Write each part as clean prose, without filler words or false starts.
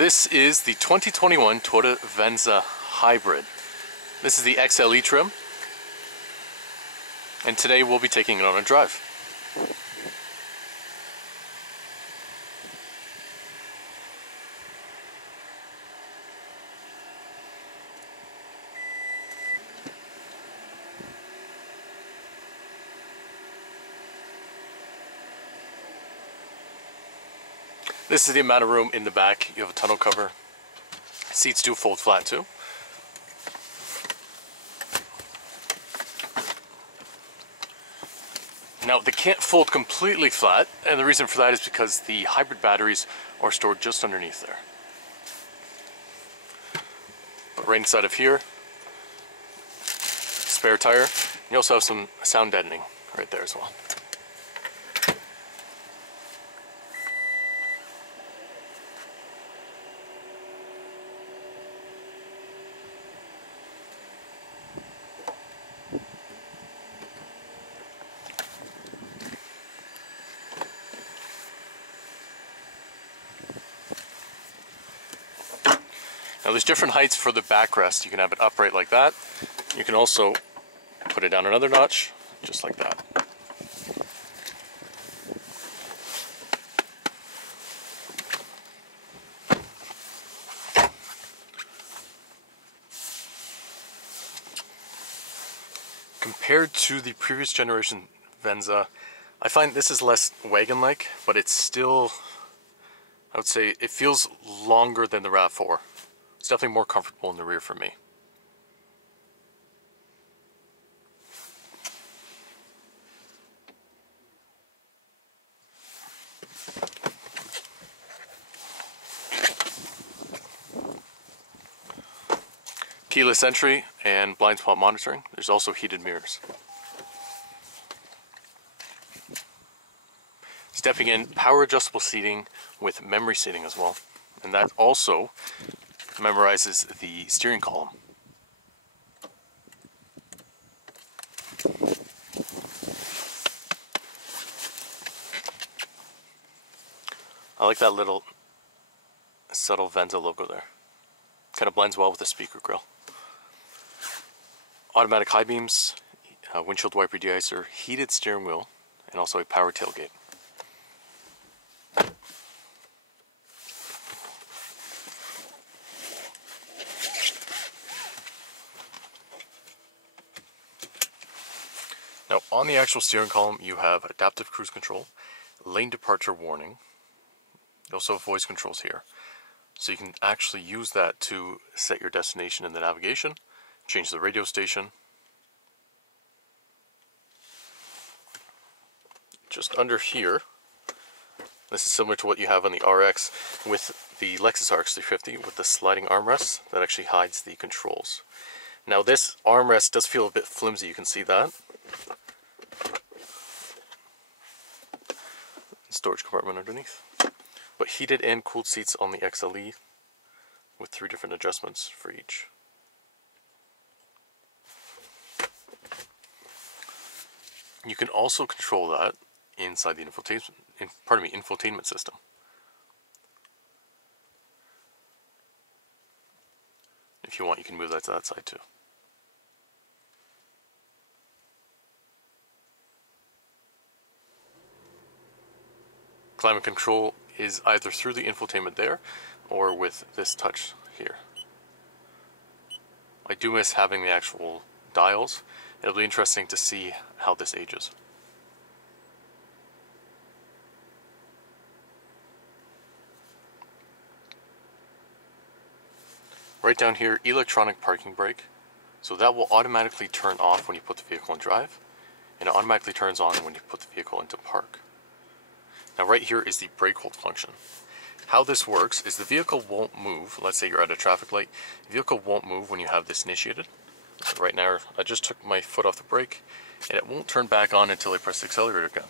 This is the 2021 Toyota Venza Hybrid. This is the XLE trim, and today we'll be taking it on a drive. This is the amount of room in the back. You have a tonneau cover. Seats do fold flat too. Now they can't fold completely flat, and the reason for that is because the hybrid batteries are stored just underneath there. But right inside of here, spare tire. You also have some sound deadening right there as well. Now there's different heights for the backrest. You can have it upright like that. You can also put it down another notch, just like that. Compared to the previous generation Venza, I find this is less wagon-like, but it's still, I would say, it feels longer than the RAV4. It's definitely more comfortable in the rear for me. Keyless entry and blind spot monitoring. There's also heated mirrors. Stepping in, power adjustable seating with memory seating as well. And that also memorizes the steering column. I like that little subtle Venza logo there. Kind of blends well with the speaker grille. Automatic high beams, windshield wiper deicer, heated steering wheel, and also a power tailgate. Now on the actual steering column you have adaptive cruise control, lane departure warning. You also have voice controls here. So you can actually use that to set your destination in the navigation, change the radio station. Just under here, this is similar to what you have on the RX with the Lexus RX 350 with the sliding armrest that actually hides the controls. Now this armrest does feel a bit flimsy, you can see that. Storage compartment underneath. But heated and cooled seats on the XLE with 3 different adjustments for each. You can also control that inside the infotainment system. If you want, you can move that to that side too. Climate control is either through the infotainment there or with this touch here. I do miss having the actual dials. It'll be interesting to see how this ages. Right down here, electronic parking brake. So that will automatically turn off when you put the vehicle in drive, and it automatically turns on when you put the vehicle into park. Now right here is the brake hold function. How this works is the vehicle won't move. Let's say you're at a traffic light. The vehicle won't move when you have this initiated. So right now I just took my foot off the brake and it won't turn back on until I press the accelerator again.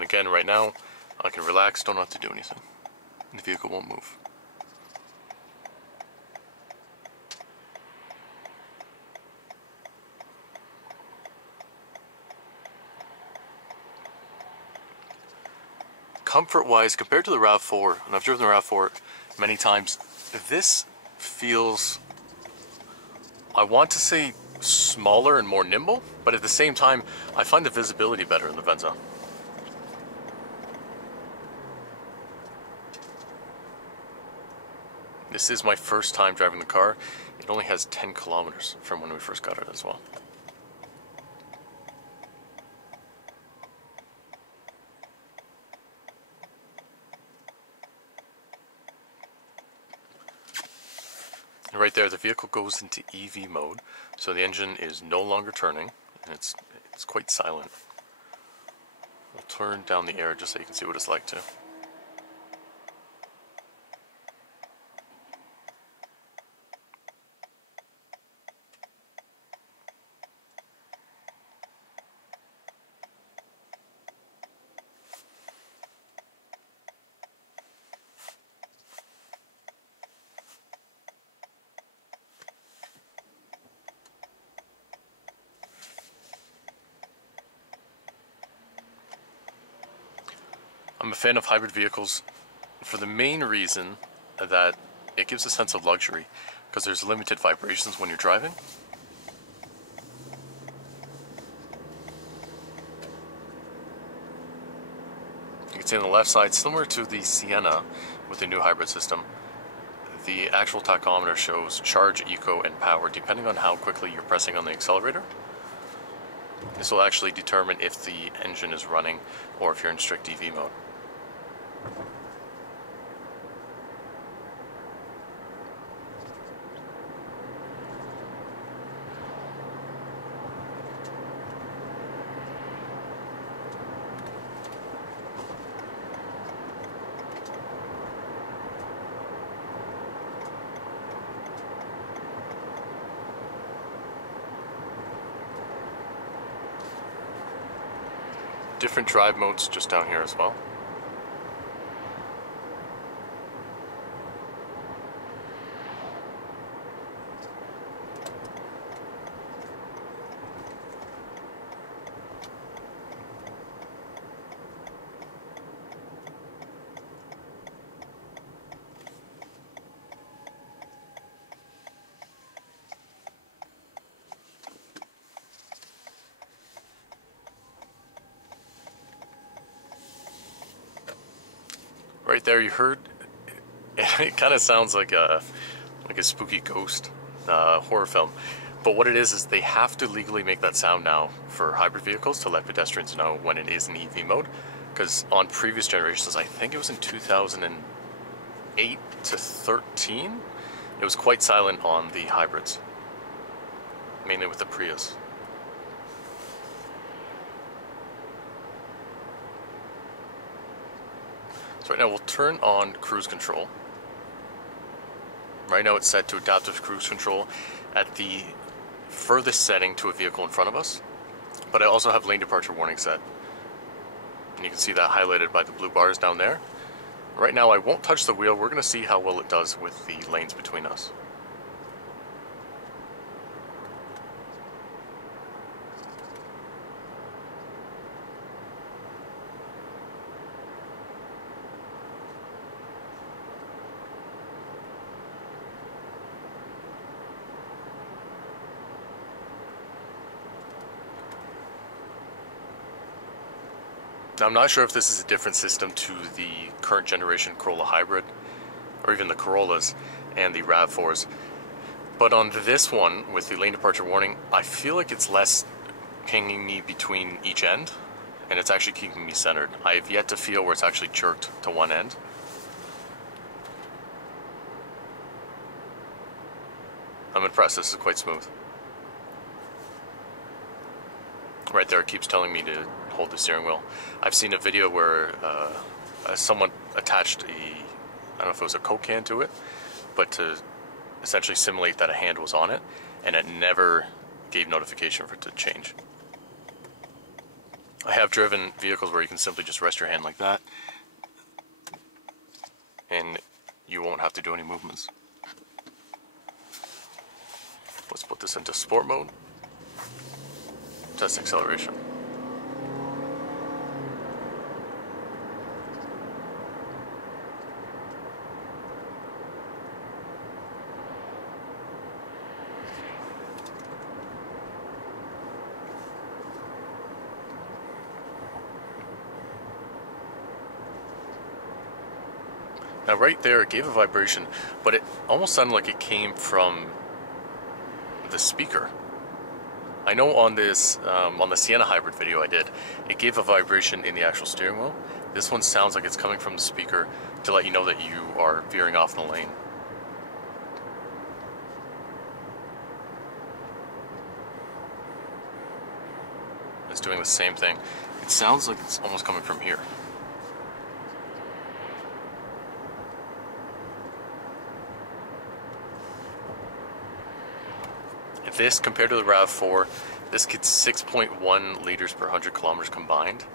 And again, right now, I can relax, don't have to do anything. And the vehicle won't move. Comfort-wise, compared to the RAV4, and I've driven the RAV4 many times, this feels, I want to say, smaller and more nimble, but at the same time, I find the visibility better in the Venza. This is my first time driving the car. It only has 10 kilometers from when we first got it as well. And right there, the vehicle goes into EV mode, so the engine is no longer turning, and it's quite silent. We'll turn down the air just so you can see what it's like too. I'm a fan of hybrid vehicles for the main reason that it gives a sense of luxury, because there's limited vibrations when you're driving. You can see on the left side, similar to the Sienna with the new hybrid system, the actual tachometer shows charge, eco, and power depending on how quickly you're pressing on the accelerator. This will actually determine if the engine is running or if you're in strict EV mode. Different drive modes just down here as well. Right there, you heard, it kind of sounds like a spooky ghost horror film. But what it is they have to legally make that sound now for hybrid vehicles to let pedestrians know when it is in EV mode. Because on previous generations, I think it was in 2008 to 13, it was quite silent on the hybrids, mainly with the Prius. So right now we'll turn on cruise control. Right now it's set to adaptive cruise control at the furthest setting to a vehicle in front of us, but I also have lane departure warning set. And you can see that highlighted by the blue bars down there. Right now I won't touch the wheel. We're going to see how well it does with the lanes between us. Now, I'm not sure if this is a different system to the current generation Corolla Hybrid, or even the Corollas and the RAV4s. But on this one, with the lane departure warning, I feel like it's less pinging me between each end, and it's actually keeping me centered. I have yet to feel where it's actually jerked to one end. I'm impressed, this is quite smooth. Right there, it keeps telling me to hold the steering wheel. I've seen a video where someone attached I don't know if it was a Coke can to it, but to essentially simulate that a hand was on it, and it never gave notification for it to change. I have driven vehicles where you can simply just rest your hand like that, and you won't have to do any movements. Let's put this into sport mode. Test acceleration. Now right there, it gave a vibration, but it almost sounded like it came from the speaker. I know on this, on the Sienna hybrid video I did, it gave a vibration in the actual steering wheel. This one sounds like it's coming from the speaker to let you know that you are veering off the lane. It's doing the same thing. It sounds like it's almost coming from here. This, compared to the RAV4, this gets 6.1 liters per 100 kilometers combined.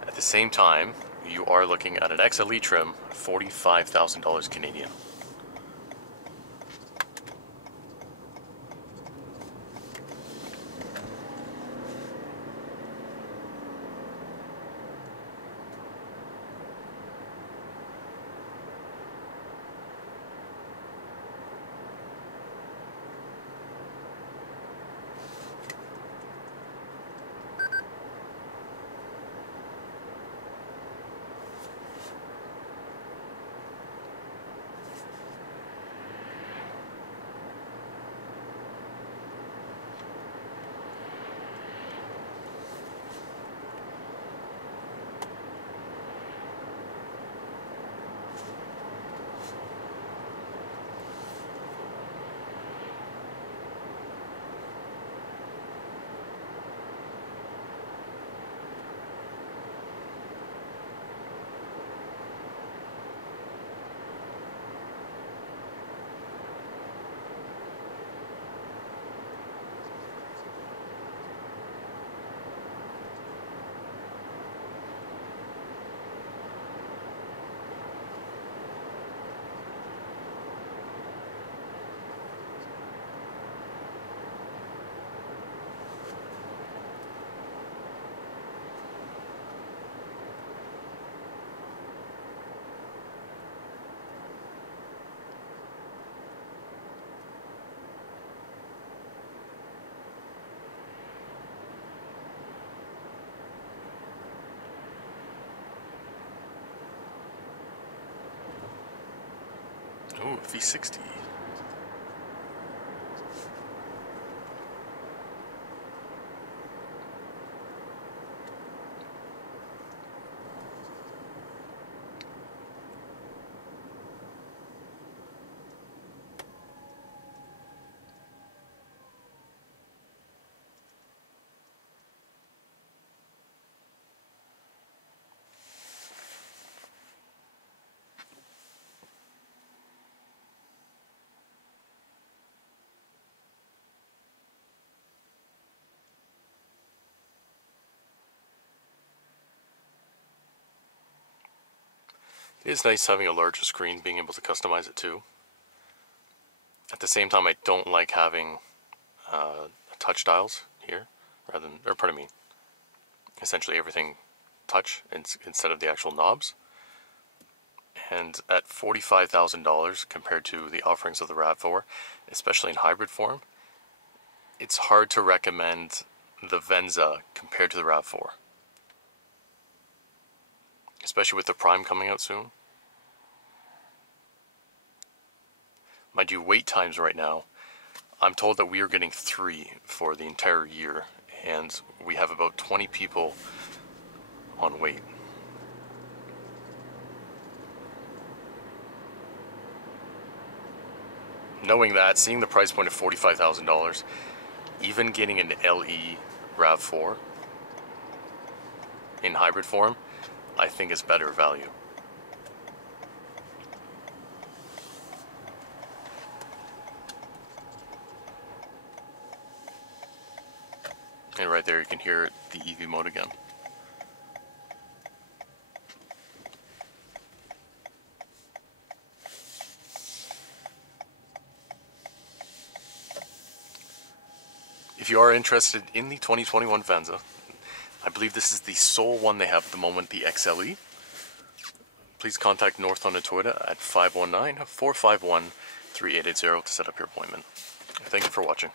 At the same time, you are looking at an XLE trim, $45,000 Canadian. Ooh, V60. It is nice having a larger screen, being able to customize it too. At the same time, I don't like having touch dials here, rather than, or pardon me, essentially everything touch instead of the actual knobs. And at $45,000 compared to the offerings of the RAV4, especially in hybrid form, it's hard to recommend the Venza compared to the RAV4. Especially with the Prime coming out soon. Mind you, wait times right now, I'm told that we are getting 3 for the entire year, and we have about 20 people on wait. Knowing that, seeing the price point of $45,000, even getting an LE RAV4 in hybrid form, I think is better value. And right there you can hear the EV mode again. If you are interested in the 2021 Venza, I believe this is the sole one they have at the moment, the XLE. Please contact North London Toyota at 519-451-3880 to set up your appointment. Thank you for watching.